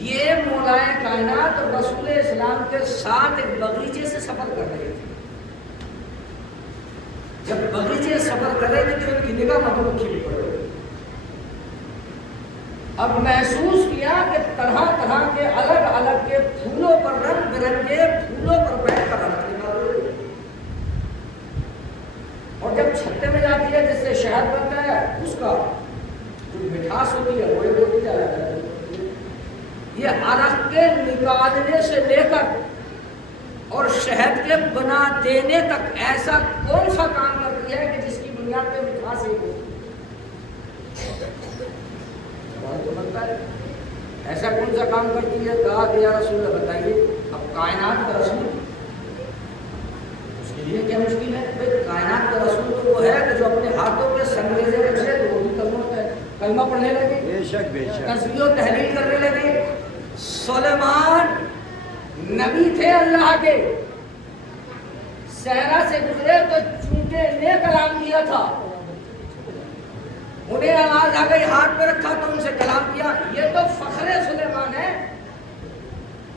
یہ مولائے کائنات اور رسول اسلام کے ساتھ ایک باغیچے سے سفر کر رہے تھے. جب باغیچے سفر کر رہے تھے تو ان کی نگاہ مدھو مکھی بھی پڑ گئی. اب محسوس کیا کہ طرح طرح کے الگ الگ کے پھولوں پر، رنگ برنگے پھولوں پر بیٹھ کر رہا. اور جب چھتے میں جاتی ہے جس سے شہد بنتا ہے اس کا جو مٹھاس ہوتی ہے وہ ہوتی جا رہا ہے. یہ عرق کے نکالنے سے لے کر اور شہد کے بنا دینے تک ایسا کون سا کام کرتی ہے کہ جس کی بنیاد پہ مٹھاس ایک ہوتی تو بنتا ہے. ایسا کون سا کام کرتی ہے؟ کہا کہ یا رسول اللہ بتائیے. اب کائنات کا رسول اس کے لیے کیا مشکل ہے؟ بھائی کائنات کا رسول تو وہ ہے کہ جو اپنے ہاتھوں پہ سنگریزے رکھے تو وہ بھی کلمہ پڑھنے لگے، بے شک بے شک، تسبیح و تحلیل کرنے لگے. سلیمان نبی تھے اللہ کے، صحرا سے گزرے تو چونٹے نے کلام کیا تھا. انہیں آواز آ گئی، ہاتھ پہ رکھا تو ان سے کلام کیا. یہ تو فخر سلیمان ہے.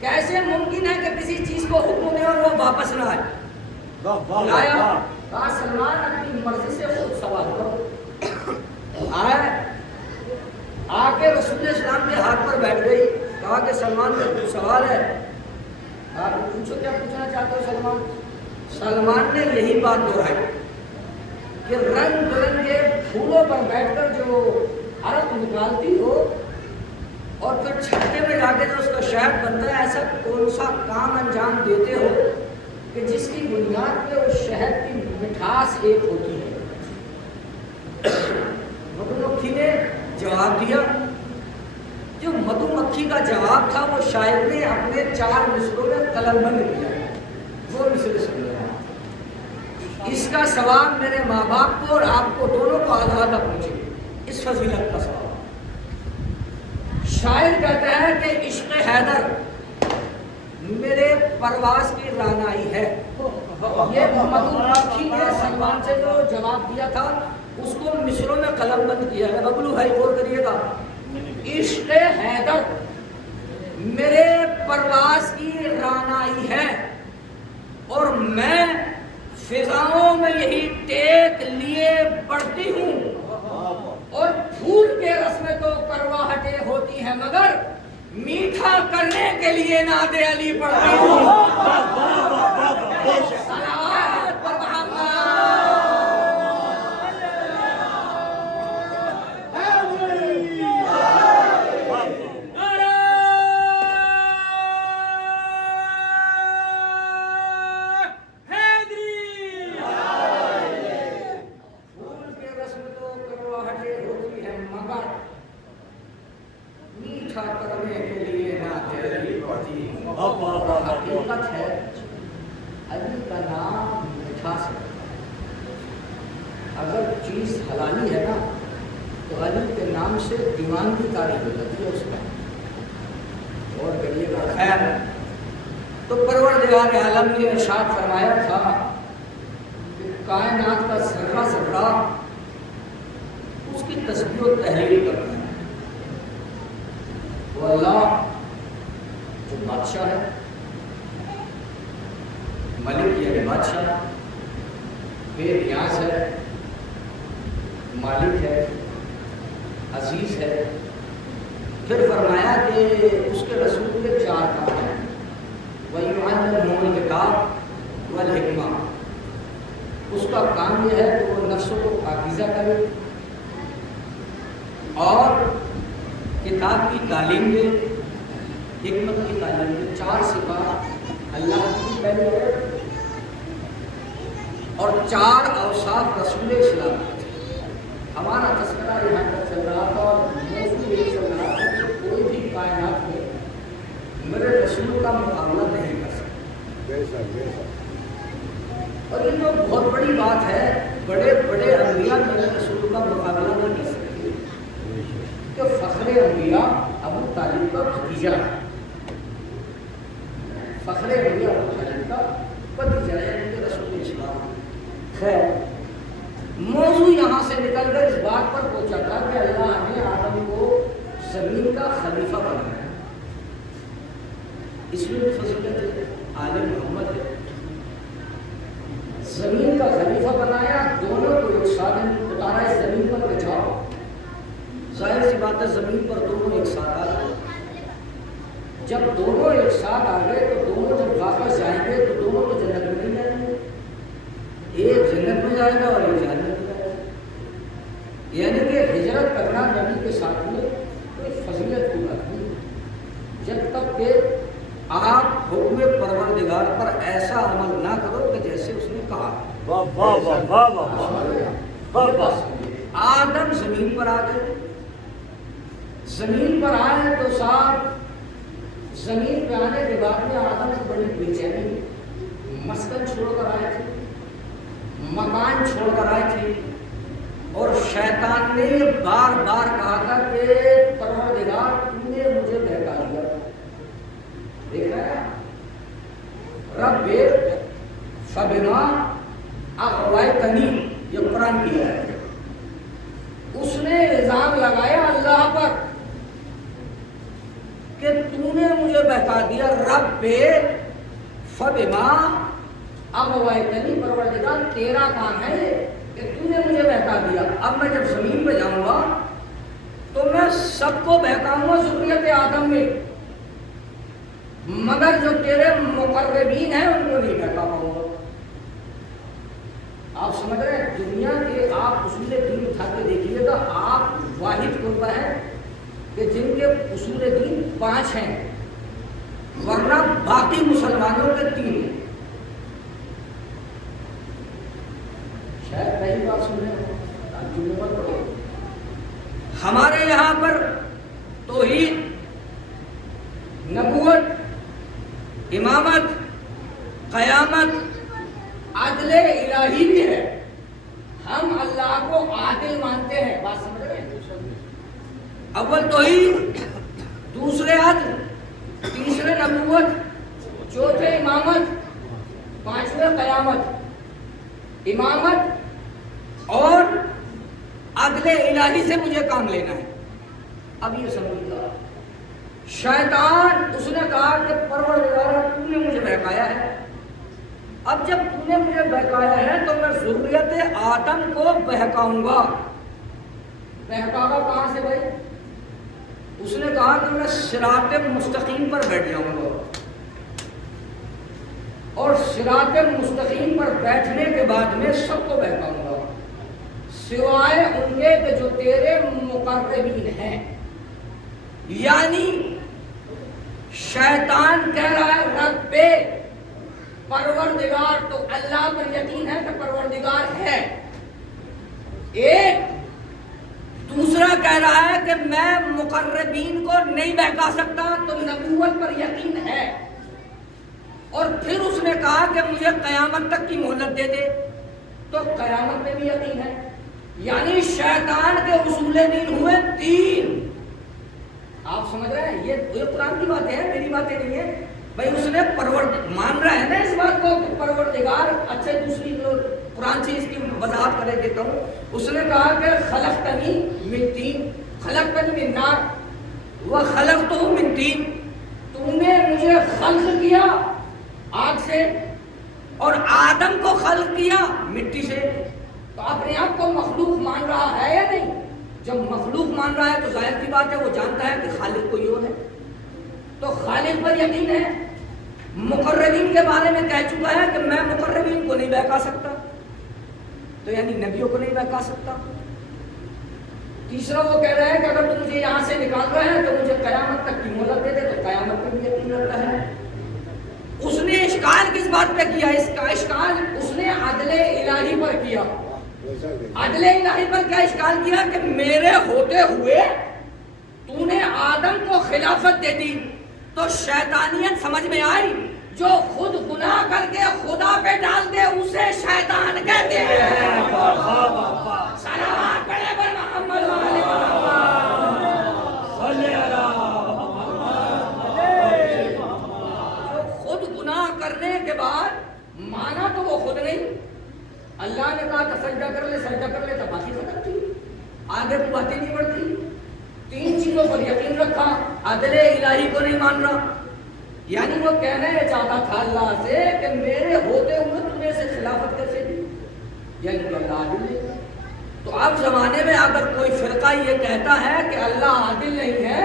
کیسے ممکن ہے کہ کسی چیز کو حکم دے اور وہ واپس نہ آئے؟ لایا کہا سلمان اپنی مرضی سے خود سوال کرو. آئے آ کے رسول اسلام کے ہاتھ پر بیٹھ گئی. کہا کہ سلمان کا کوئی سوال ہے؟ آپ پوچھو کیا پوچھنا چاہتے ہو سلمان. سلمان نے یہی بات دہرائی کہ رنگ برنگے پھولوں پر بیٹھ کر جو عرق نکالتی ہو اور پھر چھتے میں جا کے جو اس کا شہد بنتا ہے، ایسا کون سا کام انجام دیتے ہو کہ جس کی بنیاد پہ اس شہد کی مٹھاس ایک ہوتی ہے. مدھو مکھی نے جواب دیا. جو مدھو مکھی کا جواب تھا وہ شاعر نے اپنے 4 مصروں میں قلم بند کیا. وہ مصرے سن رہے ہیں. اس کا ثواب میرے ماں باپ کو اور آپ کو دونوں کو آزادہ پہنچے. اس فضیلت کا ثواب. شاعر کہتا ہے کہ عشق حیدر میرے پرواز کی رانائی ہے. یہ مدھو مکھی نے سلمان سے جو جواب دیا تھا اس کو مصروں میں قلم بند کیا ہے. ببلو بھائی غور کریے گا. عشق حیدر میرے پرواز کی رانائی ہے اور میں فضاؤں میں یہی ٹیک لیے بڑھتی ہوں اور پھول کے رس میں تو کرواہٹیں ہوتی ہیں مگر میٹھا کرنے کے لیے ناد علی پڑھتی ہوں. صلوات پر محمد. حقیقت ہے علی کا نام مٹھاس ہے. اگر چیز حلالی ہے نا تو علی کے نام سے دیوانگی تاریخ ہو جاتی ہے اس میں. اور کریے گا خیر. تو پروردگار عالم نے ارشاد فرمایا تھا کہ کائنات کا ذرہ ذرہ اس کی تسبیح و تحلیل کرتا ہے. وہ اللہ جو بادشاہ ہے، ملک یعنی بادشاہ، بے نیاز ہے، مالک ہے، عزیز ہے. پھر فرمایا کہ اس کے رسول کے 4 کام ہیں. وَيُعَلِّمُهُ الْكِتَابَ وَالْحِکْمَةَ. اس کا کام یہ ہے کہ وہ نفسوں کو پاکیزہ کرے اور کتاب کی تعلیم دے، حکمت کی تعلیم دے. 4 صفات اللہ کی پہلے ہے اور 4 اوصاف رسول اسلام. ہمارا تذکرہ یہاں پر چل رہا تھا اور موضوع یہ چل رہا تھا کہ کوئی بھی کائنات میں میرے رسول کا مقابلہ نہیں کر سکتا. اور یہ تو بہت بڑی بات ہے. بڑے بڑے انبیاء میرے رسول کا مقابلہ نہیں کر سکتے کہ فخر انبیاء ابو طالب کا بھتیجا ہے. فخر انبیاء ابو طالب کا بھتیجا ہے میرے رسول اسلام. خیر موضوع یہاں سے نکل کر اس بات پر پہنچا تھا کہ اللہ نے آدم کو زمین کا خلیفہ بنایا. بات ہے زمین پر دونوں ایک ساتھ آ گئے. جب دونوں ایک ساتھ آ گئے تو دونوں جب واپس جائیں گے تو دونوں تو جنت میں نہیں جائیں گے. ایک جنت میں جائے گا اور ایک جہنم میں جائے گا. یعنی کہ ہجرت کرنا نبی کے ساتھ میں کوئی فضیلت کی بات نہیں جب تک کہ آپ حکم پروردگار پر ایسا عمل نہ کرو کہ جیسے اس نے کہا. آدم زمین پر آ گئے. زمین پر آئے تو صاحب زمین پہ آنے کے بعد میں آدم کو بڑی بے چینی. مسکن چھوڑ کر آئے تھے, مکان چھوڑ کر آئے تھے, اور شیطان نے بار بار کہا تھا کہ پروردگار تم نے مجھے بہکا دیا. دیکھ رہا ہے رب فبما اغویتنی, یہ قرآن کی ہے. اس نے الزام لگایا اللہ پر کہ تو نے مجھے بہکا دیا. رب فبما اغویتنی, پروردگار تیرا کام ہے کہ تو نے مجھے بہکا دیا. اب میں جب زمین پہ جاؤں گا تو میں سب کو بہکاؤں گا ذریت آدم میں, مگر جو تیرے مقربین ہیں ان کو نہیں بہکا پاؤں گا. آپ سمجھ رہے ہیں دنیا کے آپ اصول دین اٹھا کے دیکھیے گا, آپ واحد قربہ ہیں کہ جن کے اصول دین 5 ہیں, ورنہ باقی مسلمانوں کے 3 ہیں. شاید پہلی بات سن رہے ہو. ہمارے یہاں پر توحید, نبوت, امامت, قیامت, عدل الہی بھی ہے. ہم اللہ کو عادل مانتے ہیں. بات سمجھ رہے ہیں؟ اول توحید, دوسرے عدل, تیسرے نبوت, چوتھے امامت, پانچویں قیامت. امامت اور عدل الہی سے مجھے کام لینا ہے. اب یہ سمجھیے شیطان اس نے کہا کہ پروردگار تو نے مجھے بہکایا ہے. اب جب تو نے مجھے بہکایا ہے تو میں ذریت آدم کو بہکاؤں گا. بہکاؤں گا کہاں سے بھائی؟ اس نے کہا کہ میں صراط مستقیم پر بیٹھ جاؤں گا, اور صراط مستقیم پر بیٹھنے کے بعد میں سب کو بہکاؤں گا سوائے ان کے کہ جو تیرے مقربین ہیں. یعنی شیطان کہہ رہا ہے رب پہ پروردگار, تو اللہ پر یقین ہے کہ پروردگار ہے ایک. دوسرا کہہ رہا ہے کہ میں مقربین کو نہیں بہکا سکتا, تو نبوت پر یقین ہے. اور پھر اس نے کہا کہ مجھے قیامت تک کی مہلت دے دے, تو قیامت میں بھی یقین ہے. یعنی شیطان کے اصول دین ہوئے 3. آپ سمجھ رہے ہیں؟ یہ قرآن کی باتیں ہیں, میری باتیں نہیں ہیں بھائی. اس نے مان رہا ہے نا اس بات کو کہ پروردگار. اچھا دوسری قرآن سے اس کی وضاحت کر دیتا ہوں. اس نے کہا کہ خلقتنی من طین, خلقتنی من نار وخلقتہ من طین, تم نے مجھے خلق کیا آگ سے اور آدم کو خلق کیا مٹی سے. تو اپنے آپ کو مخلوق مان رہا ہے یا نہیں؟ جب مخلوق مان رہا ہے تو ظاہر کی بات ہے وہ جانتا ہے کہ خالق کوئی اور ہے, تو خالق پر یقین ہے. مقربین کے بارے میں کہہ چکا ہے کہ میں مقربین کو نہیں بہکا سکتا, تو یعنی نبیوں کو نہیں بہکا سکتا. تیسرا وہ کہہ رہا ہے کہ اگر تم مجھے یہاں سے نکال رہے ہیں تو مجھے قیامت تک کی مہلت دے دے, تو قیامت پر بھی یقین رکھتا ہے. اس نے اشکال کس بات پہ کیا؟ اس کا اشکال اس نے عدل الہی پر کیا. عدل الہی پر کیا اشکال کیا کہ میرے ہوتے ہوئے تو نے آدم کو خلافت دے دی, تو شیطانیت سمجھ میں آئی. جو خود گناہ کر کے خدا پہ ڈال دے اسے شیطان کہتے ہیں. صلوات پڑھے پر محمد وعلی محمد صلی اللہ. جو خود گناہ کرنے کے بعد مانا تو وہ خود نہیں, اللہ نے کہا کہ سجدہ کر لے, سجدہ کر لے, تو باتیں ختم تھی, آگے تو باتیں نہیں بڑھتی. 3 چیزوں پر یقین رکھا, عدل الہی کو نہیں مان رہا. یعنی وہ کہنا یہ چاہتا تھا اللہ سے کہ میرے ہوتے ہوئے تم نے اسے خلافت کیسے دی, یعنی اللہ عدل ہے. تو اب زمانے میں اگر کوئی فرقہ یہ کہتا ہے کہ اللہ عادل نہیں ہے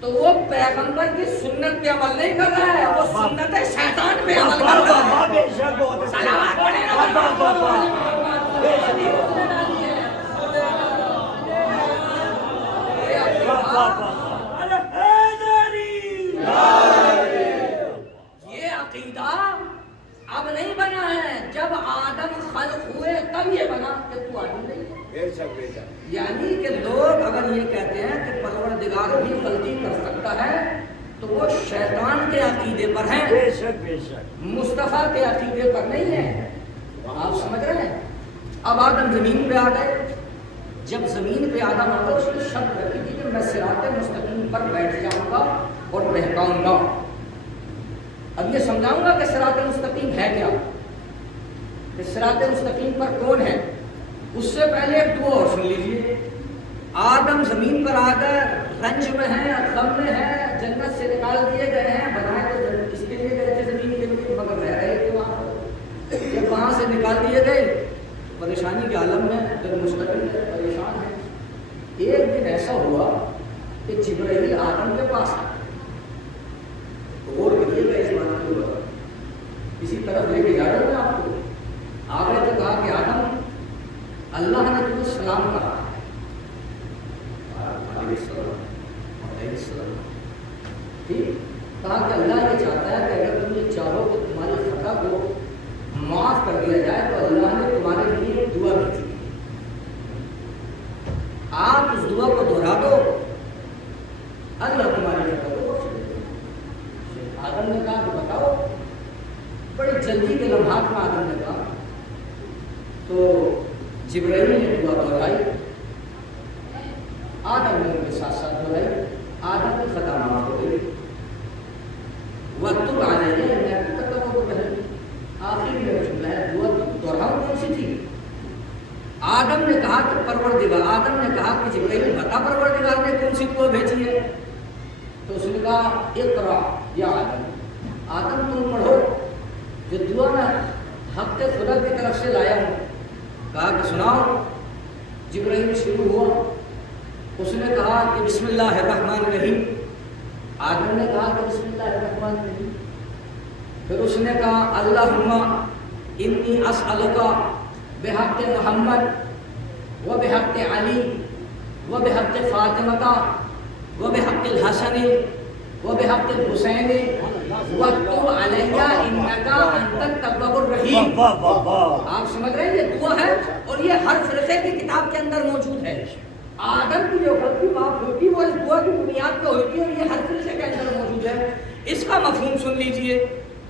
تو وہ پیغمبر کی سنت پہ عمل نہیں کر رہا ہے، وہ سنت شیطان پہ عمل کر رہا ہے۔ صلوات پڑھیں یہ عقیدہ اب نہیں بنا ہے، جب آدم خلق ہوئے تب یہ بنا کہ تو عادل نہیں ہے۔ یعنی کہ لوگ اگر یہ کہتے ہیں کہ پروردگار بھی غلطی کر سکتا ہے تو وہ شیطان کے عقیدے پر ہیں، مصطفیٰ کے عقیدے پر نہیں ہے۔ آپ سمجھ رہے ہیں؟ اب آدم زمین پہ آ گئے، جب زمین پہ آدم آتا اس نے شرط رکھی تھی کہ میں صراط مستقیم پر بیٹھ جاؤں گا اور بہکاؤں گا۔ اب یہ سمجھاؤں گا کہ صراط مستقیم ہے کیا، کہ صراط مستقیم پر کون ہے۔ اس سے پہلے ایک دعا اور سن لیجیے۔ آدم زمین پر آ کر رنج میں ہیں، غم میں ہیں، جنت سے نکال دیے گئے ہیں، بنائے تو اس کے لیے گئے تھے زمین کے لیے، مگر رہ رہے تھے وہاں پر۔ جب وہاں سے نکال دیے گئے پریشانی کے عالم میں، پھر مستقل پریشان ہے۔ ایک دن ایسا ہوا کہ جبرائیل آدم کے پاس آیا، غور کریے گا اس بات کو، کسی طرف لے کے جا رہے ہیں آپ کو۔ آگے تو کہا کہ آدم اللہ نے تمہیں سلام کہا ہے، ٹھیک، کہا کہ اللہ یہ چاہتا ہے کہ اگر تم یہ چاہو کہ تمہاری خطا کو معاف کر دیا جائے تو اللہ نے تمہارے لیے ایک دعا بھیجی ہے، آپ اس دعا کو دہرا دو، اللہ تمہاری خطا کو بخش دے گا۔ آدم نے کہا کہ بتاؤ، بڑی جلدی کے لمحات میں آدم نے کہا، تو جبرائیل نے دعا دہرائی، آدم نے ان کے ساتھ ساتھ دہرائی، آدم کی خطا معاف ہو گئی۔ وَتُبْ عَلَيَّ إِنَّكَ أَنتَ التَّوَّابُ الرَّحِيمُ، آخری میں جو ہے دعا دہراؤں کون سی تھی؟ آدم نے کہا کہ پروردگار، آدم نے کہا کہ جبرائیل بتا پروردگار نے کون سی دعا بھیجی ہے؟ تو اس نے کہا اقرا یا آدم، آدم تم پڑھو جو دعا میں حق خدا کی طرف سے لایا ہوں۔ کہا کہ سناؤ۔ جبرائیل شروع ہوا، اس نے کہا کہ بسم اللہ الرحمن الرحیم، آدم نے کہا کہ بسم اللہ الرحمن الرحیم، پھر اس نے کہا اللہم انی اسألک بحق محمد و بحق علی و بحق فاطمہ و بحق الحسن و بحق الحسین وَتُبْ عَلَيَّ إِنَّكَ أَنْتَ التَّوَّابُ الرَّحِيمُ۔ آپ سمجھ رہے ہیں یہ دعا ہے اور یہ ہر فرقے کی کتاب کے اندر موجود ہے۔ آدم کی جو غلطی معاف ہوتی ہے وہ اس دعا کی بنیاد پہ ہوتی ہے اور یہ ہر فرقے کے اندر موجود ہے۔ اس کا مفہوم سن لیجئے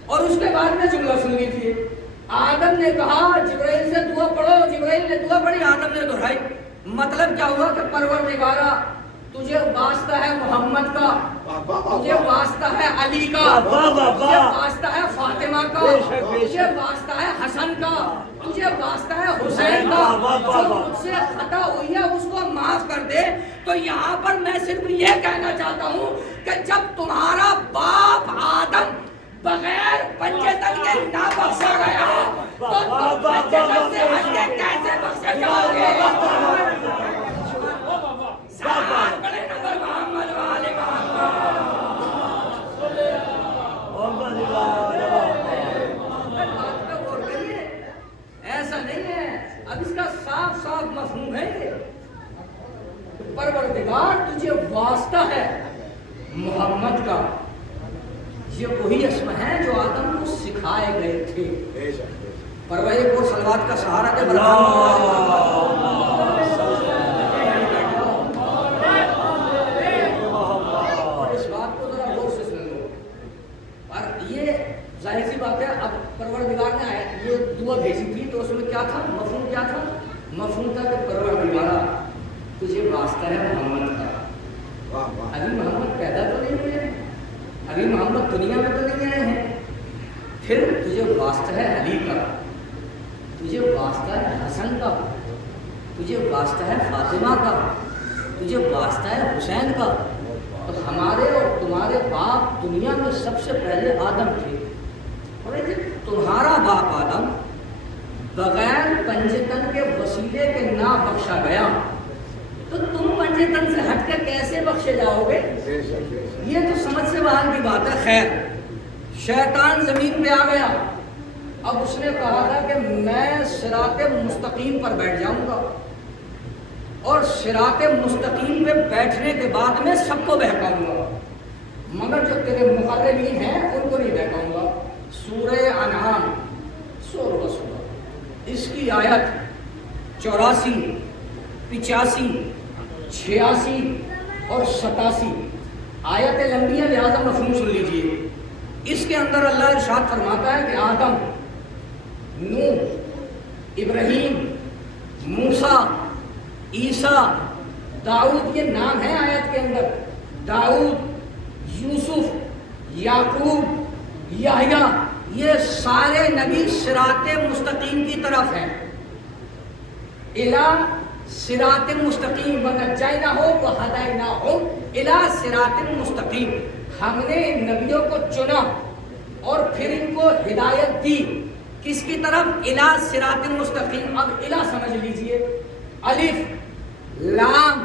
اور اس کے بعد میں جملہ سن لیجئے۔ آدم نے کہا جبرائیل سے دعا پڑھو، جبرائیل نے دعا پڑھی، آدم نے دہرائی۔ مطلب کیا ہوا کہ پروردگارا تجھے واسطہ ہے محمد کا، تجھے واسطہ ہے علی کا، تجھے واسطہ ہے فاطمہ کا، تجھے واسطہ ہے حسن کا، تجھے واسطہ ہے حسین کا، جو مجھ سے خطا ہوئی ہے اس کو معاف کر دے۔ تو یہاں پر میں صرف یہ کہنا چاہتا ہوں کہ جب تمہارا باپ آدم بغیر پنجے تل کے نہ بخشا گیا تو تم پنجے تل سے ہٹ کے کیسے بخشے جاؤ گے؟ سلام پڑھے نبی محمد والے ایسا نہیں ہے۔ اب اس کا صاف صاف مفہوم ہے کہ پروردگار تجھے واسطہ ہے محمد کا، یہ وہی اسم ہے جو آدم کو سکھائے گئے تھے۔ پروردگار کو صلوات کا سہارا دے ظاہر سی بات ہے۔ اب پروردگار نے یہ دعا بھیجی تھی تو اس میں کیا تھا، مفہوم کیا تھا؟ مفہوم تھا کہ پروردگارا تجھے واسطہ ہے محمد کا۔ ابھی محمد پیدا تو نہیں ہوئے ہیں، ابھی محمد دنیا میں تو نہیں آئے ہیں، پھر تجھے واسطہ ہے علی کا، تجھے واسطہ ہے حسن کا، تجھے واسطہ ہے فاطمہ کا، تجھے واسطہ ہے حسین کا۔ تو ہمارے اور تمہارے باپ دنیا میں سب سے پہلے آدم تھے، اور تمہارا باپ آدم بغیر پنجتن کے وسیلے کے نہ بخشا گیا تو تم پنجتن سے ہٹ کر کیسے بخشے جاؤ گے؟ یہ تو سمجھ سے باہر کی بات ہے۔ خیر، شیطان زمین پہ آ گیا۔ اب اس نے کہا تھا کہ میں صراط مستقیم پر بیٹھ جاؤں گا اور صراط مستقیم پہ بیٹھنے کے بعد میں سب کو بہکاؤں گا، مگر جو تیرے مقربین ہیں ان کو نہیں بہکاؤں گا۔ سورہ انعام 16 اس کی آیت 84، 85، 86 اور 87 آیت لمبی ہے، لہٰذا مفہوم سن لیجیے۔ اس کے اندر اللہ ارشاد فرماتا ہے کہ آدم، نوح، ابراہیم، موسیٰ، عیسیٰ، داؤد، یہ نام ہے آیت کے اندر، داؤد، یوسف، یعقوب، یحییٰ، یہ سارے نبی صراط مستقیم کی طرف ہیں۔ اِلیٰ صراط مستقیم وَنَجَّيْنَاهُمْ وَهَدَيْنَاهُمْ اِلیٰ صراط مستقیم۔ ہم نے ان نبیوں کو چنا اور پھر ان کو ہدایت دی، کس کی طرف؟ اِلیٰ صراط مستقیم۔ اب اِلیٰ سمجھ لیجئے، الف لام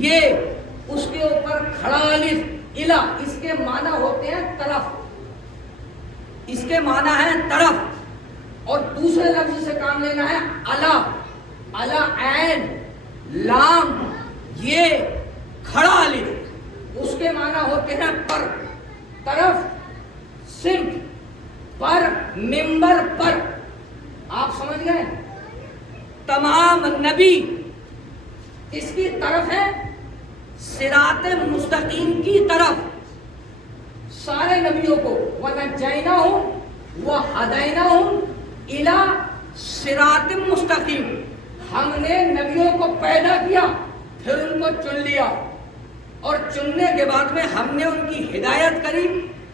یہ اس کے اوپر کھڑا الف، اِلیٰ، اس کے معنی ہوتے ہیں طرف، اس کے معنی ہے طرف، اور دوسرے لفظ سے کام لینا ہے علا، علا عین لام یہ کھڑا الف، اس کے معنی ہوتے ہیں پر، طرف، سمت، پر، منبر پر۔ آپ سمجھ گئے؟ تمام نبی اس کی طرف ہے، صراط مستقیم کی طرف، سارے نبیوں کو وَنَجَّيْنَاهُمْ وَهَدَيْنَاهُمْ إِلَىٰ صِرَاطٍ مُسْتَقِيمٍ۔ ہم نے نبیوں کو پیدا کیا، پھر ان کو چن لیا، اور چننے کے بعد میں ہم نے ان کی ہدایت کری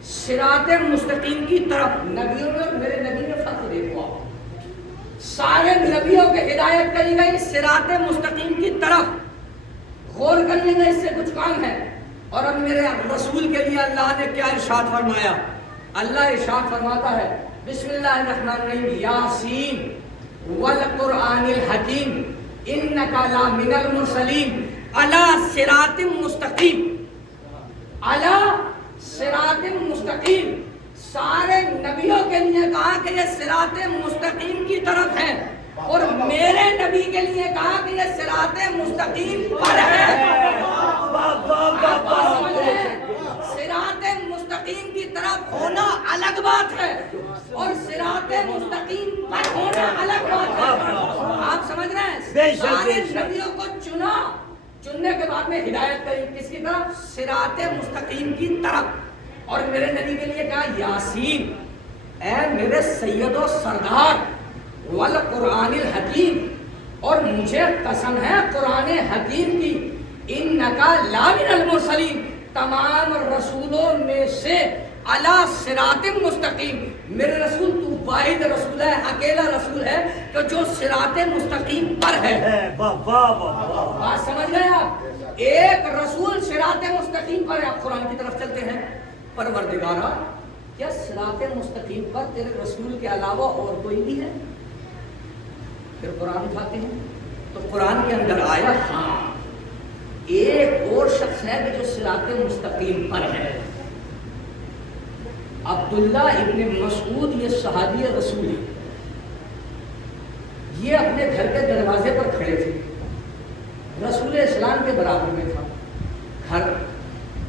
صراط مستقیم کی طرف۔ نبیوں میں اور میرے نبی میں فرق دیکھو آپ، سارے نبیوں کے ہدایت کری گئی صراط مستقیم کی طرف۔ غور کر لیں گے، اس سے کچھ کام ہے۔ اور اب میرے رسول کے لیے اللہ نے کیا ارشاد فرمایا؟ اللہ ارشاد فرماتا ہے، بسم اللہ الرحمن الرحیم، یاسین والقرآن الحکیم انک لمن المرسلین علی صراط مستقیم، علی صراط مستقیم۔ سارے نبیوں کے لیے کہا کہ یہ صراط مستقیم کی طرف ہے، اور میرے نبی کے لیے کہا کہ یہ صراط مستقیم پر ہے۔ صراط مستقیم کی طرف ہونا الگ بات ہے اور صراط مستقیم پر ہونا الگ بات ہے۔ آپ سمجھ رہے ہیں؟ سارے نبیوں کو چنا، چننے کے بعد میں ہدایت کری، کس کی طرف؟ صراط مستقیم کی طرف۔ اور میرے نبی کے لیے کہا یاسین، اے میرے سید و سردار، والقرآن الحکیم، اور مجھے قسم ہے قرآن حکیم کی، انک لمن المرسلین، تمام رسولوں میں سے، علی صراط مستقیم، میرے رسول تو واحد رسول ہے، اکیلا رسول ہے کہ جو صراط مستقیم پر ہے۔ بات سمجھ گئے آپ؟ ایک رسول صراط مستقیم پر ہے۔ آپ قرآن کی طرف چلتے ہیں، پروردگارا کیا صراط مستقیم پر تیرے رسول کے علاوہ اور کوئی بھی ہے؟ پھر قرآن اٹھاتے ہیں تو قرآن کے اندر آیا، ہاں ایک اور شخص ہے کہ جو صراط مستقیم پر ہے، عبداللہ ابن مسعود، یہ صحابی رسول ہے، یہ اپنے گھر کے دروازے پر کھڑے تھے، رسول اسلام کے برابر میں تھا گھر۔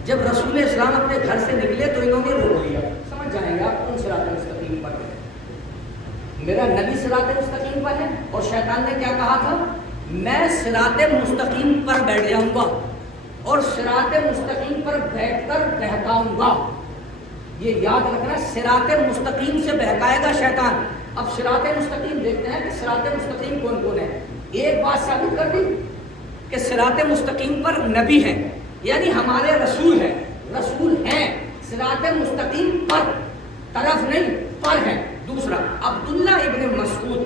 جب رسول اسلام اپنے گھر سے نکلے تو انہوں نے روک لیا، سمجھ جائیں گے آپ کون صراط مستقیم پر ہے؟ میرا نبی صراط مستقیم پر ہے، اور شیطان نے کیا کہا تھا؟ میں صراط مستقیم پر بیٹھ جاؤں گا اور صراط مستقیم پر بیٹھ کر بہکاؤں گا۔ یہ یاد رکھنا، صراط مستقیم سے بہکائے گا شیطان۔ اب صراط مستقیم دیکھتے ہیں کہ صراط مستقیم کون کون ہے۔ ایک بات ثابت کر دی کہ صراط مستقیم پر نبی ہیں، یعنی ہمارے رسول ہیں، رسول ہیں صراط مستقیم پر، طرف نہیں پر ہیں۔ دوسرا، عبداللہ ابن مسعود،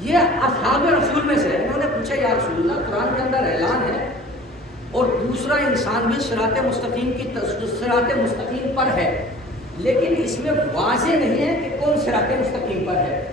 یہ اصحاب رسول میں سے، انہوں نے پوچھا یا رسول اللہ، قرآن کے اندر اعلان ہے اور دوسرا انسان بھی صراط مستقیم کی صراط مستقیم پر ہے، لیکن اس میں واضح نہیں ہے کہ کون صراط مستقیم پر ہے۔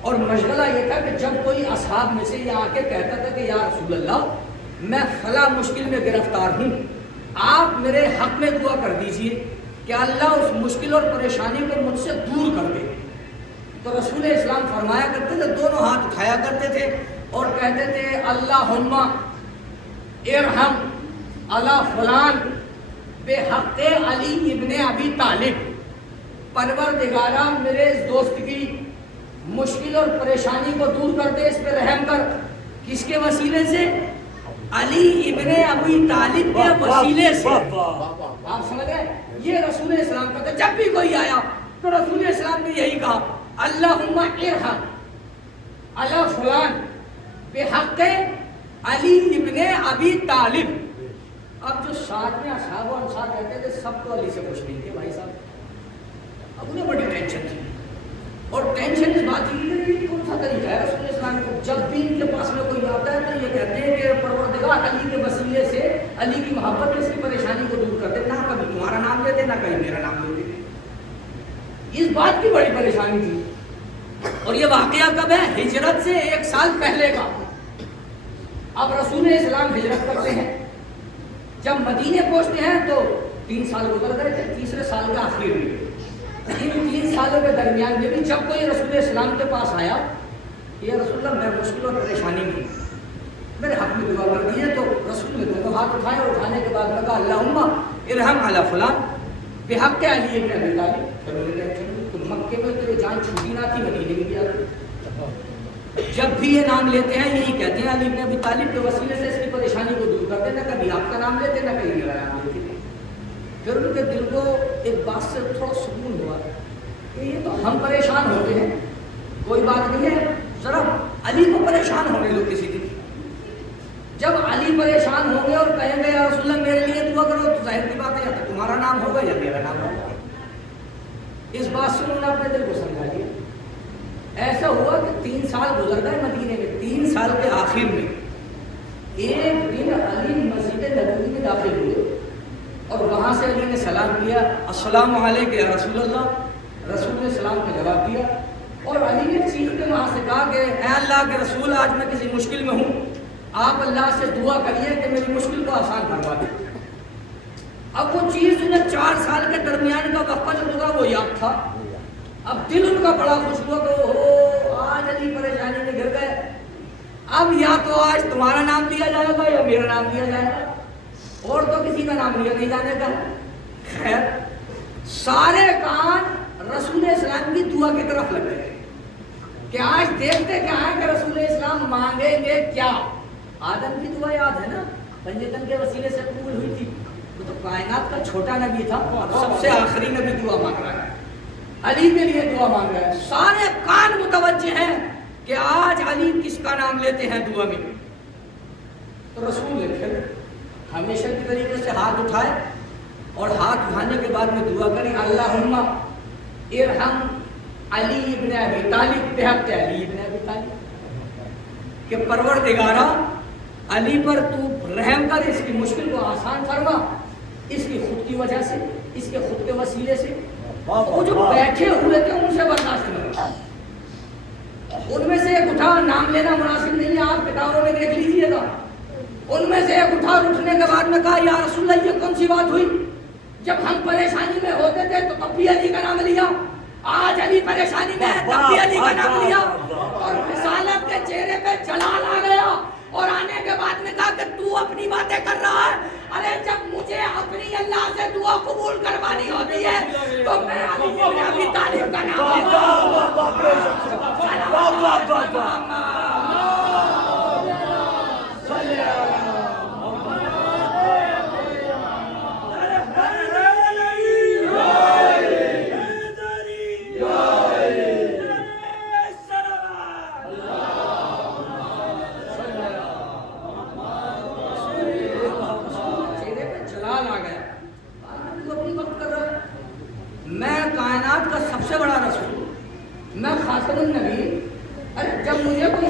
اور مشغلہ یہ تھا کہ جب کوئی اصحاب میں سے یہ آ کے کہتا تھا کہ یا رسول اللہ میں فلاں مشکل میں گرفتار ہوں، آپ میرے حق میں دعا کر دیجئے کہ اللہ اس مشکل اور پریشانی کو مجھ سے دور کر دے، تو رسول اسلام فرمایا کرتے تھے، دونوں ہاتھ اٹھایا کرتے تھے اور کہتے تھے اللہم ارحم علی فلان بحق علی ابن ابی طالب، پروردگارہ میرے اس دوست کی مشکل اور پریشانی کو دور کر دے، اس پہ رحم کر۔ کس کے وسیلے سے؟ علی ابن ابی طالب کے وسیلے سے۔ آپ سمجھ گئے؟ یہ رسول اسلام کا تھا، جب بھی کوئی آیا تو رسول اسلام نے یہی کہا اللہم ارحم علی فلان بحق علی ابن ابی طالب۔ اب جو ساتھ میں اصحاب و انصار کہتے تھے سب کو علی سے خوش نہیں تھے بھائی صاحب، اب انہیں بڑی ٹینشن تھی، اور ٹینشن اس بات کی کہ یہ کون سا طریقہ ہے رسول اسلام کو، جب بھی ان کے پاس میں کوئی آتا ہے تو یہ کہتے ہیں کہ پروردگار علی کے وسیلے سے علی کی محبت میں اس کی پریشانی کو دور کر دے، نہ کبھی تمہارا نام لیتے نہ کبھی میرا نام لیتے، اس بات کی بڑی پریشانی تھی۔ اور یہ واقعہ کب ہے؟ ہجرت سے 1 سال پہلے کا۔ اب رسول اسلام ہجرت کرتے ہیں، جب مدینے پہنچتے ہیں تو 3 سال گزر گئے تھے، تیسرے سال کا آخر میں، ان 3 سالوں کے درمیان میں بھی جب کوئی رسول اسلام کے پاس آیا، یہ رسول اللہ میں مشکل اور پریشانی میں میرے حق میں دعا کر دی ہے، تو رسول نے دونوں ہاتھ اٹھائے اور اٹھانے کے بعد میں کہا اللہم ارحم علی فلان بحق علی ابن ابی طالب۔ پھر انہوں نے کہا تو مکے میں تو یہ جان چھوٹی نہ تھی، مدینے میں کیا؟ جب بھی یہ نام لیتے ہیں یہی کہتے ہیں علی ابن ابی طالب کے وسیلے سے اس کی پریشانی کو دور کرتے، نہ کبھی آپ کا نام لیتے نہ کبھی میرا نام لیتے۔ پھر ان کے دل کو ایک بات سے تھوڑا سکون ہوا کہ یہ تو ہم پریشان ہوتے ہیں، کوئی بات نہیں ہے، ذرا علی کو پریشان ہونے دو کسی دن۔ جب علی پریشان ہوں گے اور کہیں گے یا رسول اللہ میرے لیے دعا کرو، تو ظاہر کی بات ہے یا تو تمہارا نام ہوگا یا میرا نام ہوگا۔ اس بات سے انہوں نے اپنے دل کو سمجھا لیا۔ ایسا ہوا کہ 3 سال گزر گئے مدینے میں، 3 سال کے آخر میں ایک دن علی مسجد نبوی میں داخل ہوئے اور وہاں سے علی نے سلام کیا، السلام علیکم یا رسول اللہ۔ رسول نے سلام کا جواب دیا اور علی نے چیخ کے وہاں سے کہا کہ اے اللہ کے رسول، آج میں کسی مشکل میں ہوں، آپ اللہ سے دعا کریے کہ میری مشکل کو آسان کروا دیں۔ اب وہ چیز انہیں 4 سال کے درمیان کا وقفہ جو گزرا وہ یاد تھا۔ اب دل ان کا بڑا خوش ہوا کہ آج علی پریشانی میں گر گئے، اب یا تو آج تمہارا نام لیا جائے گا یا میرا نام لیا جائے گا، اور تو کسی کا نام لیا نہیں جانے کا۔ خیر سارے کان رسول اسلام کی دعا کی طرف لگ گئے کہ آج دیکھتے کیا ہے کہ رسول اسلام مانگیں گے کیا۔ آدم کی دعا یاد ہے نا، پنجتن کے وسیلے سے قبول ہوئی تھی، وہ تو کائنات کا چھوٹا نبی تھا، سب سے آخری نبی دعا مانگ رہا ہے، علی کے لیے دعا مانگ رہا ہے۔ سارے کان متوجہ ہیں کہ آج علی کس کا نام لیتے ہیں دعا میں۔ تو رسول نے پھر ہمیشہ کی طریقے سے ہاتھ اٹھائے اور ہاتھ اٹھانے کے بعد میں دعا کری اللہم ارحم علی ابن ابی طالب بحق علی ابن ابی طالب، کہ پروردگارہ علی پر تو رحم کر، اس کی مشکل کو آسان فرما، اس کی خود کی وجہ سے، اس کے خود کے وسیلے سے۔ وہ جو بیٹھے ہوئے تھے ان سے برداشت نہ ہوا، ان میں سے ایک اٹھا، نام لینا مناسب نہیں ہے، آپ کتابوں میں دیکھ لیجئے گا، ان میں سے ایک اٹھا اور اٹھنے کے بعد میں کہا یا رسول اللہ یہ کون سی بات ہوئی، جب ہم پریشانی میں ہوتے تھے تو تب بھی علی کا نام لیا، آج علی پریشانی میں ہے تب بھی علی کا نام لیا، اور رسالت کے چہرے پہ جلال آ گیا، اور آنے کے بعد میں کہا کہ تو اپنی باتیں کر رہا ہے، ارے جب مجھے اپنی اللہ سے دعا قبول کروانی ہوتی ہے تو میں علی ابن ابی طالب کا نام میں کائنات کا سب سے بڑا رسول، میں خاتم النبی، ارے جب مجھے کوئی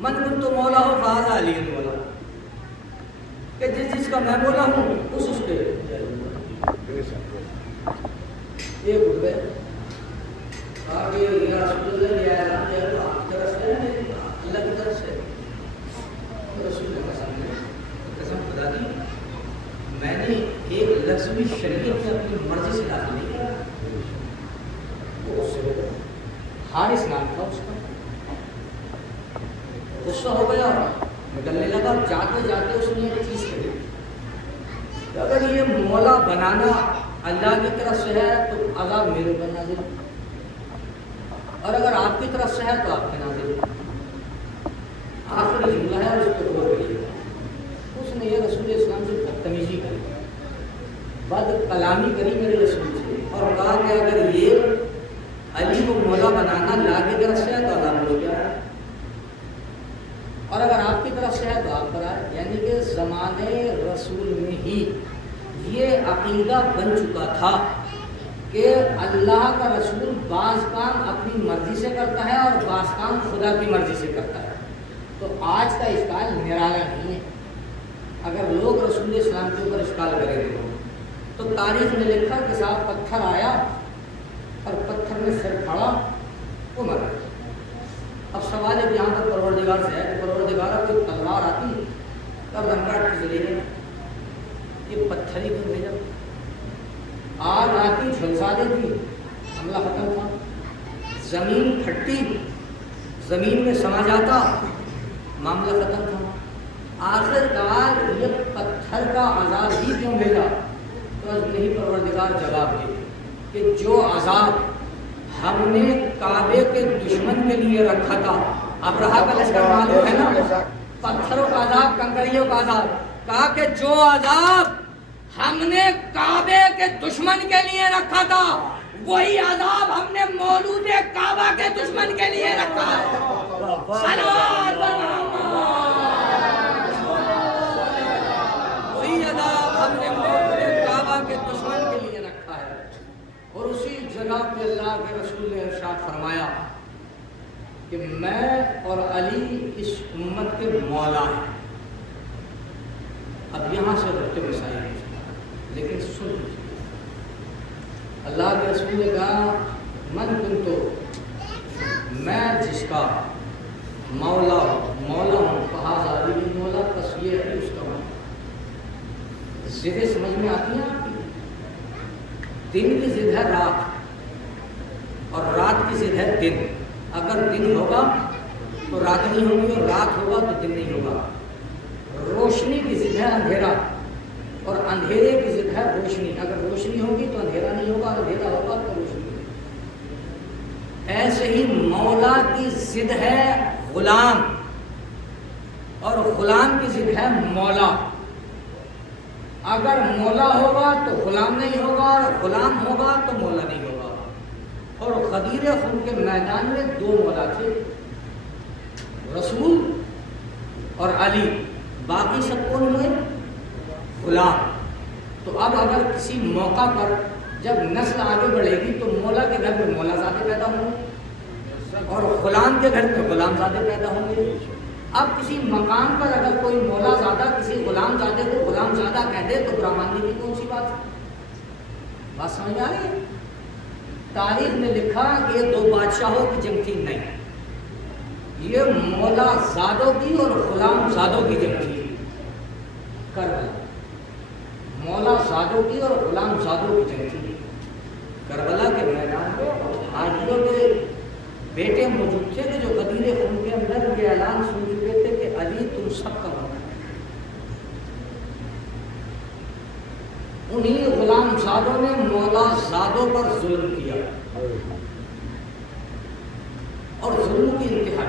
من کنت مولا ہو فہذا علی مولا، کہ جس کا میں مولا ہوں اس کے یہ بول گئے آگے یا رسول اللہ یا اعلان کیا تو آپ کی طرف سے اللہ کی طرف سے رسول اللہ قسم خدا دی میں نے ایک لفظ بھی شریعت میں اپنی مرضی سے داخل نہیں کیا. وہ حارث نام تھا اس کا، غصہ ہو گیا نکلنے لگا. جاتے جاتے اس نے ایک چیز کہی کہ اگر یہ مولا بنانا اللہ کی طرف سے ہے تو عذاب میرے پر نازل، اور اگر آپ کی طرف سے ہے تو آپ کے نازل. آخری جملہ ہے اس کو بول گئی. اس نے یہ رسول اسلام سے بدتمیزی کری، بد کلامی کری میرے رسول سے، اور کہا کہ اگر یہ علی کو مولا بنانا اللہ کی طرف سے ہے تو عذاب ہو گیا ہے، اور اگر آپ کی طرف سے ہے تو آپ پر آئے. یعنی کہ زمانے رسول میں ہی یہ عقیدہ بن چکا تھا کہ اللہ کا رسول بعض کام اپنی مرضی سے کرتا ہے اور بعض کام خدا کی مرضی سے کرتا ہے. تو آج کا اشکال نرالا نہیں ہے. اگر لوگ رسول اسلام کے اوپر اشکال کریں گے تو تاریخ میں لکھا کہ صاحب پتھر آیا اور پتھر میں سر پھاڑا وہ مر گیا. اب سوال ہے کہ یہاں تک پروردگار سے ہے کہ پروردگار کوئی تلوار آتی اور رنگاٹ کے ذریعے یہ پتھر ہی کیوں بھیجا؟ آگ آتی جھلسا دیتی حملہ ختم تھا. زمین پھٹتی زمین میں سما جاتا معاملہ ختم تھا. آخر کار یہ پتھر کا عذاب ہی کیوں بھیجا؟ تو نہیں پروردگار جواب دے کہ جو عذاب ہم نے کعبے کے دشمن کے لیے رکھا تھا. ابرہا کا لشکر معلوم ہے نا، پتھروں کا عذاب، کنکریوں کا عذاب. کہا کہ جو عذاب ہم نے کعبے کے دشمن کے لیے رکھا تھا وہی عذاب ہم نے مولود کعبہ کے دشمن کے لیے رکھا ہے. صلوات وہی عذاب ہم نے مولود کعبہ کے دشمن کے لیے رکھا ہے. اور اسی جگہ پہ اللہ کے رسول نے ارشاد فرمایا کہ میں اور علی اس امت کے مولا ہیں. اب یہاں سے رکھتے مسائل ہیں لیکن سن لیجیے. اللہ کے رسول نے کہا من کنتو، میں جس کا مولا ہوں، فہذا علی مولا، بس یہ ہے اس کا. ضدیں سمجھ میں آتی ہیں آپ کی؟ دن کی ضد ہے رات اور رات کی ضد ہے دن. اگر دن ہوگا تو رات نہیں ہوگی اور رات ہوگا تو دن نہیں ہوگا. روشنی کی ضد ہے اندھیرا اور اندھیرے کی ضد ہے روشنی. اگر روشنی ہوگی تو اندھیرا نہیں ہوگا، اندھیرا ہوگا تو روشنی ہوگی. ایسے ہی مولا کی ضد ہے غلام اور غلام کی ضد ہے مولا. اگر مولا ہوگا تو غلام نہیں ہوگا اور غلام ہوگا تو مولا نہیں ہوگا. اور غدیر خون کے میدان میں دو مولا تھے، رسول اور علی. باقی سب کون ہوئے؟ غلام. تو اب اگر کسی موقع پر جب نسل آگے بڑھے گی تو مولا کے گھر میں مولا زادے پیدا ہوں گے اور غلام کے گھر میں غلام زادے پیدا ہوں گے. اب کسی مقام پر اگر کوئی مولا زادہ کسی غلام زادے کو غلام زادہ کہہ دے تو برہمانی کی کون سی بات ہے؟ بات سمجھ آ رہی ہے؟ تاریخ نے لکھا کہ یہ دو بادشاہوں کی جنگ تھی. نہیں، یہ مولا زادوں کی اور غلام زادوں کی جنگ تھی. کربلا مولا زادوں کی اور غلام زادوں کی جنگ تھی. کربلا کے میدان میں حاجیوں کے بیٹے موجود تھے کہ جو غدیر خون کے اندر یہ اعلان سن چکے تھے کہ علی تم سب کا مولا ہے. انہی غلام زادوں نے مولا زادوں پر ظلم کیا اور ظلم کی انتہا.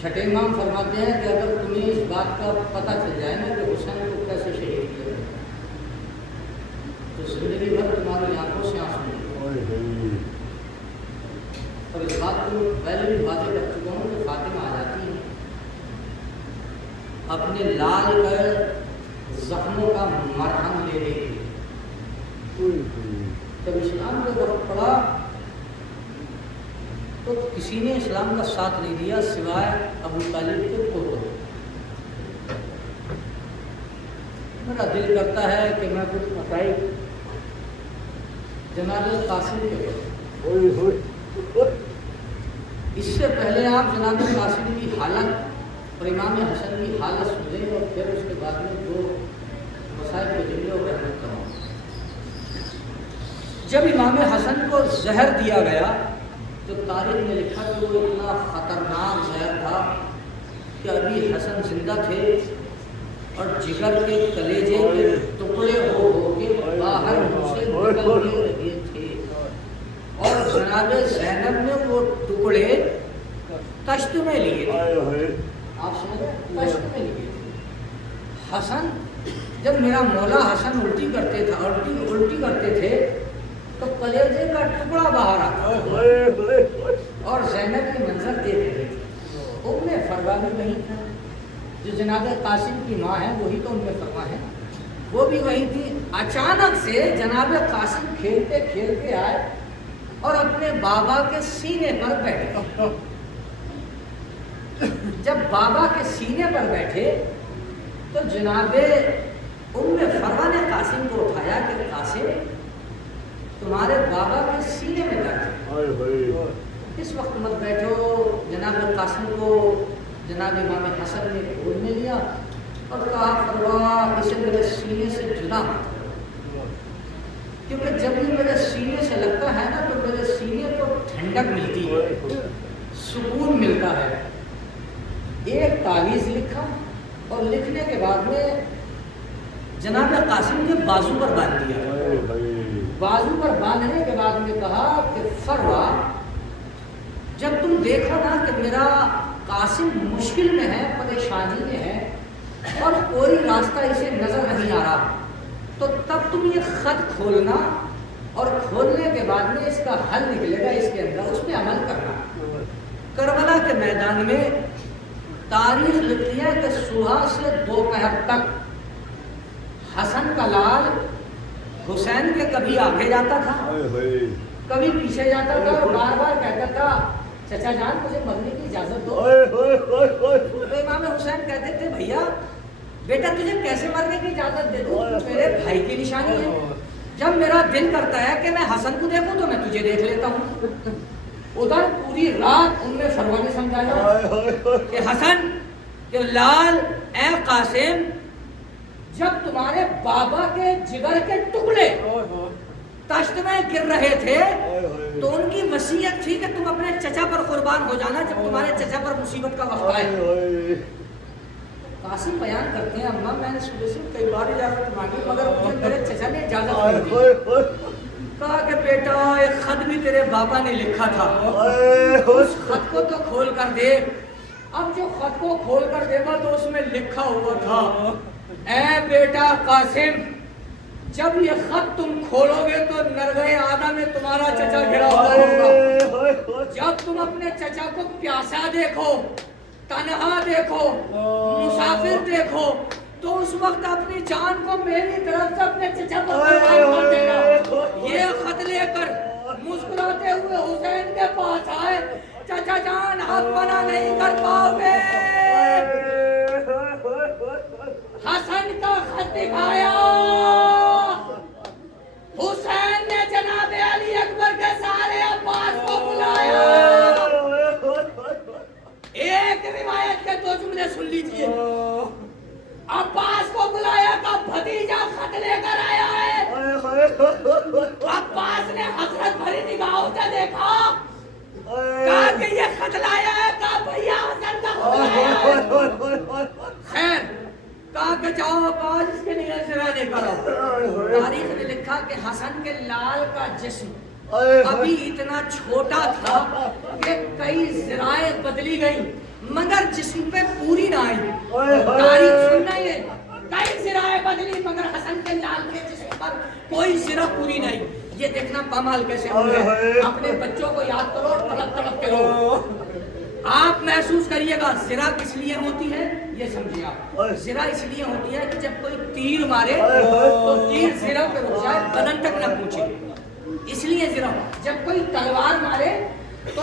چھٹے امام فرماتے ہیں کہ اگر تمہیں اس بات کا پتہ چل جائے نا کہ حسین کو کیسے شہید کیا تو زندگی بھر تمہاری آنکھوں سے آنسو نکلیں. اور اس بات کو پہلے بھی واضح کر چکا ہوں کہ فاطمہ آ جاتی ہے اپنے لال کر زخموں کا مرہم لے رہی تھی. جب اسلام کا وقت پڑا تو کسی نے اسلام کا ساتھ نہیں دیا سوائے ابو طالب کے پوتوں۔ میرا دل کرتا ہے کہ میں کچھ عقائد جناب قاسم کے کروں۔ اس سے پہلے آپ جناب قاسم کی حالت اور امام حسن کی حالت سنیں اور پھر اس کے بعد میں دو مسائل کے جملے اور احمد کروں۔ جب امام حسن کو زہر دیا گیا تو تاریخ نے لکھا کہ وہ اتنا خطرناک زہر تھا کہ ابھی حسن زندہ تھے اور جگر کے کلیجے کے ٹکڑے ہو کے باہر منہ سے نکل کے رہے تھے، اور جناب زینب نے وہ ٹکڑے تشت میں لیے تھے۔ آپ سمجھیں، تشت میں لیے تھے۔ حسن جب میرا مولا حسن الٹی کرتے تھا الٹی کرتے تھے تو کلیجے کا ٹکڑا باہر آتا اور زینب کے منظر دیکھ رہے تھے۔ ام فروا بھی وہی تھا، جو جناب قاسم کی ماں ہے وہی تو ام فروا ہے، وہ بھی وہی تھی۔ اچانک سے جناب قاسم کھیلتے کھیلتے آئے اور اپنے بابا کے سینے پر بیٹھے۔ جب بابا کے سینے پر بیٹھے تو جناب ام فروا نے قاسم کو اٹھایا کہ قاسم تمہارے بابا کے سینے میں درد ہے، اس وقت مت بیٹھو۔ جناب قاسم کو جناب امام حسن نے گود میں لیا اور کہا فروا اسے میرے سینے سے جدا مت کرو، کیونکہ جب یہ میرے سینے سے لگتا ہے نا تو میرے سینے کو ٹھنڈک ملتی ہے، سکون ملتا ہے۔ ایک تعویذ لکھا اور لکھنے کے بعد میں جناب قاسم کے بازو پر باندھ دیا۔ بازو پر باندھنے کے بعد میں کہا کہ فروا جب تم دیکھو نا کہ میرا قاسم مشکل میں ہے، پریشانی میں ہے اور کوئی راستہ اسے نظر نہیں آ رہا، تو تب تم یہ خط کھولنا اور کھولنے کے بعد میں اس کا حل نکلے گا اس کے اندر، اس پہ عمل کرنا۔ کربلا کے میدان میں تاریخ لکھتی ہے کہ صبح سے دوپہر تک حسن کا لال حسین کے کبھی آگے جاتا تھا کبھی پیچھے جاتا تھا اور بار بار کہتا تھا چچا جان مجھے مرنے کی اجازت دو۔ تو امام حسین کہتے تھے بھیا بیٹا تجھے کیسے مرنے کی اجازت دے دوں، میرے بھائی کی نشانی ہے، جب میرا دل کرتا ہے کہ میں حسن کو دیکھوں تو میں تجھے دیکھ لیتا ہوں۔ ادھر پوری رات ان میں فروا نے سمجھایا کہ حسن کہ لال اے قاسم جب تمہارے بابا کے جگر کے ٹکڑے تشت میں گر رہے تھے تو ان کی وصیت تھی کہ تم اپنے چچا پر قربان ہو جانا جب تمہارے چچا پر مصیبت کا وقت آئے۔ قاسم بیان کرتے ہیں اماں میں نے صبح سے کئی بار اجازت مانگی مگر مجھے میرے چچا نے اجازت نہیں دی، کہا کہ بیٹا ایک خط بھی تیرے بابا نے لکھا تھا، اس خط کو تو کھول کر دے۔ اب جو خط کو کھول کر دے گا تو اس میں لکھا ہوا تھا اے بیٹا قاسم جب یہ خط تم کھولو گے تو نرگہ آدھا میں تمہارا چچا گھرا ہوا ہوگا، جب تم اپنے چچا کو پیاسا دیکھو، تنہا دیکھو، مسافر دیکھو تو اس وقت اپنی جان کو میری طرف سے اپنے چچا پر قربان کر دینا۔ یہ خط لے کر مسکراتے ہوئے حسین کے پاس آئے، چچا جان حق منع نہیں کر پاؤ گے۔ حسن کا خط دکھایا، حسین نے جناب علی اکبر کے سارے عباس کو بلایا۔ ایک روایت کے دو جملے سن لیجئے، عباس کو بلایا کہ بھتیجا خط لے کر آیا ہے۔ عباس نے حسرت بھری نگاہوں سے دیکھا، کہا کہ یہ خط لایا ہے، کہا بھیا حسن کا خط لایا ہے۔ خیر کہا کہ جاؤ عباس اس کے نیل سرانے کرو۔ تاریخ نے لکھا کہ حسن کے لال کا جسم ابھی اتنا چھوٹا تھا کہ کئی ذرائع بدلی گئی مگر جسم پہ پوری نہ آئی۔ تاریخ سننا یہ کئی ذرائع بدلی مگر حسن کے لال کے جسم پر کوئی ذرا پوری نہیں۔ یہ دیکھنا پامال کیسے ہوئے، اپنے بچوں کو یاد کرو اور تڑپ تڑپ کے رو۔ آپ محسوس کریے گا زرا کس لیے ہوتی ہے، یہ سمجھیے آپ، زرا اس لیے ہوتی ہے کہ جب کوئی تیر مارے تو تیر زرا پہ رک جائے، بدن تک نہ پہنچے، اس لیے زرا۔ جب کوئی تلوار مارے تو